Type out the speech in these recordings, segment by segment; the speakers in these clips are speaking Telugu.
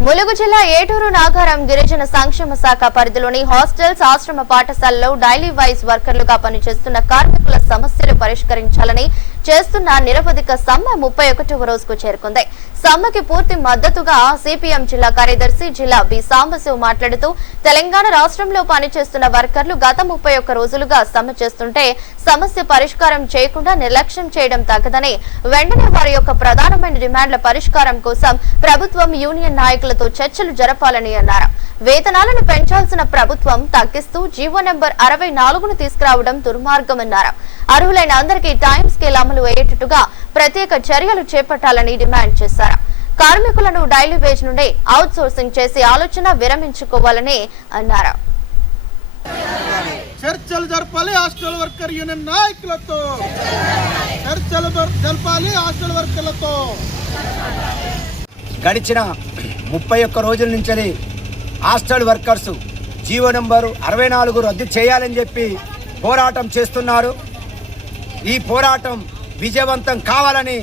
ములుగు జిల్లా ఏటూరు నాగారం గిరిజన సంక్షేమ శాఖ పరిధిలోని హాస్టల్స్ ఆశ్రమ పాఠశాలలో డైలీ వైజ్ వర్కర్లుగా పనిచేస్తున్న కార్మికుల సమస్యలు పరిష్కరించాలని చేస్తున్న నిరవధిక సమ్మె ముప్పై ఒకటవ రోజుకు చేరుకుంది. సమ్మెకి పూర్తి మద్దతుగా సిపిఎం జిల్లా కార్యదర్శి జిల్లా బి. సాంబశివ్ మాట్లాడుతూ తెలంగాణ రాష్ట్రంలో పనిచేస్తున్న వర్కర్లు గత ముప్పై ఒక్క రోజులుగా సమ్మె చేస్తుంటే సమస్య పరిష్కారం చేయకుండా నిర్లక్ష్యం చేయడం తగ్గదని వెంటనే వారి యొక్క ప్రధానమైన డిమాండ్ల పరిష్కారం కోసం ప్రభుత్వం యూనియన్ నాయకులతో చర్చలు జరపాలని అన్నారు. వేతనాలను పెంచాల్సిన ప్రభుత్వం తగ్గిస్తూ జీవో నెంబర్ అరవై నాలుగును తీసుకురావడం దుర్మార్గమన్నారు. అర్హులైన అందరికీ టైం స్కేల్ అమలు అయ్యేటట్టుగా ప్రత్యేక చర్యలు చేపట్టాలని డిమాండ్ చేశారు. కార్మికులను డైలీ వేజ్ నుండి అవుట్ సోర్సింగ్ చేసి ఆలోచన విరమించుకోవాలని అన్నారు. చర్చలు జరపాలి హాస్టల్ వర్కర్ యూనియన్ నాయకులతో. చర్చలు జర- జరపాలి హాస్టల్ వర్కర్లతో. గడిచిన ముప్పై ఒక్క రోజుల నుంచి హాస్టల్ వర్కర్స్ జీవో నెంబరు అరవై నాలుగు రద్దు చేయాలని చెప్పి పోరాటం చేస్తున్నారు. ఈ పోరాటం విజయవంతం కావాలని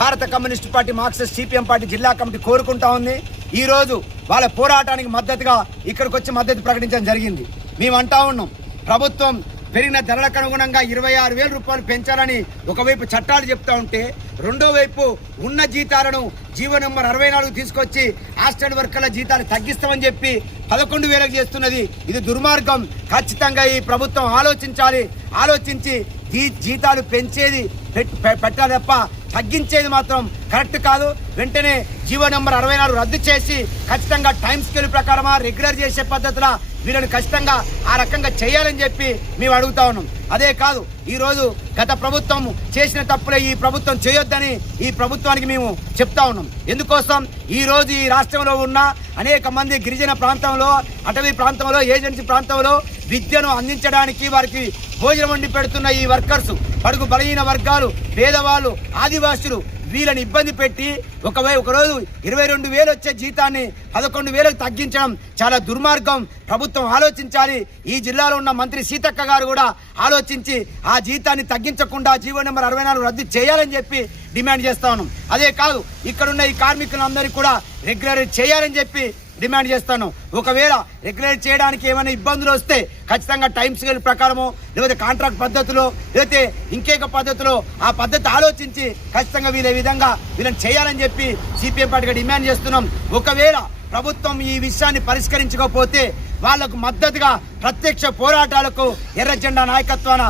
భారత communist party Marxist CPM party జిల్లా కమిటీ కోరుకుంటా ఉంది. ఈరోజు వాళ్ళ పోరాటానికి మద్దతుగా ఇక్కడికి వచ్చి మద్దతు ప్రకటించడం జరిగింది. మేము అంటా ఉన్నాం ప్రభుత్వం పెరిగిన ధరలకు అనుగుణంగా ఇరవై ఆరు వేల రూపాయలు పెంచాలని ఒకవైపు చట్టాలు చెప్తా ఉంటే రెండో వైపు ఉన్న జీతాలను జీవో నెంబర్ అరవై నాలుగు తీసుకొచ్చి హాస్టల్ వర్కర్ల జీతాలు తగ్గిస్తామని చెప్పి పదకొండు వేలకు చేస్తున్నది. ఇది దుర్మార్గం. ఖచ్చితంగా ఈ ప్రభుత్వం ఆలోచించాలి. ఆలోచించి ఈ జీతాలు పెంచేది పె- పెట్టాలి తప్ప తగ్గించేది మాత్రం కరెక్ట్ కాదు. వెంటనే జీవో నెంబర్ అరవై నాలుగు రద్దు చేసి ఖచ్చితంగా టైం స్కేల్ ప్రకారమా రెగ్యులర్ చేసే పద్ధతిలో వీళ్ళని ఖచ్చితంగా ఆ రకంగా చేయాలని చెప్పి మేము అడుగుతా ఉన్నాం. అదే కాదు ఈరోజు గత ప్రభుత్వం చేసిన తప్పులే ఈ ప్రభుత్వం చేయొద్దని ఈ ప్రభుత్వానికి మేము చెప్తా ఉన్నాం. ఎందుకోసం? ఈరోజు ఈ రాష్ట్రంలో ఉన్న అనేక మంది గిరిజన ప్రాంతంలో అటవీ ప్రాంతంలో ఏజెన్సీ ప్రాంతంలో విద్యను అందించడానికి వారికి భోజనం వండి పెడుతున్న ఈ వర్కర్స్ పడుగు బలహీన వర్గాలు పేదవాళ్ళు ఆదివాసులు వీళ్ళని ఇబ్బంది పెట్టి ఒకవై ఒకరోజు ఇరవై రెండు వేలు వచ్చే జీతాన్ని పదకొండు వేలకు తగ్గించడం చాలా దుర్మార్గం. ప్రభుత్వం ఆలోచించాలి. ఈ జిల్లాలో ఉన్న మంత్రి సీతక్క గారు కూడా ఆలోచించి ఆ జీతాన్ని తగ్గించకుండా జీవో నెంబర్ అరవై నాలుగు రద్దు చేయాలని చెప్పి డిమాండ్ చేస్తా ఉన్నాం. అదే కాదు ఇక్కడున్న ఈ కార్మికులందరికీ కూడా రెగ్యులర్ చేయాలని చెప్పి డిమాండ్ చేస్తాను. ఒకవేళ రెగ్యులేట్ చేయడానికి ఏమైనా ఇబ్బందులు వస్తే ఖచ్చితంగా టైం స్కేల్ ప్రకారము లేకపోతే కాంట్రాక్ట్ పద్ధతిలో లేకపోతే ఇంకేక పద్ధతిలో ఆ పద్ధతి ఆలోచించి ఖచ్చితంగా వీళ్ళ విధంగా వీళ్ళని చేయాలని చెప్పి సిపిఎం పార్టీగా డిమాండ్ చేస్తున్నాం. ఒకవేళ ప్రభుత్వం ఈ విషయాన్ని పరిష్కరించకపోతే వాళ్ళకు మద్దతుగా ప్రత్యక్ష పోరాటాలకు ఎర్ర జెండా నాయకత్వాన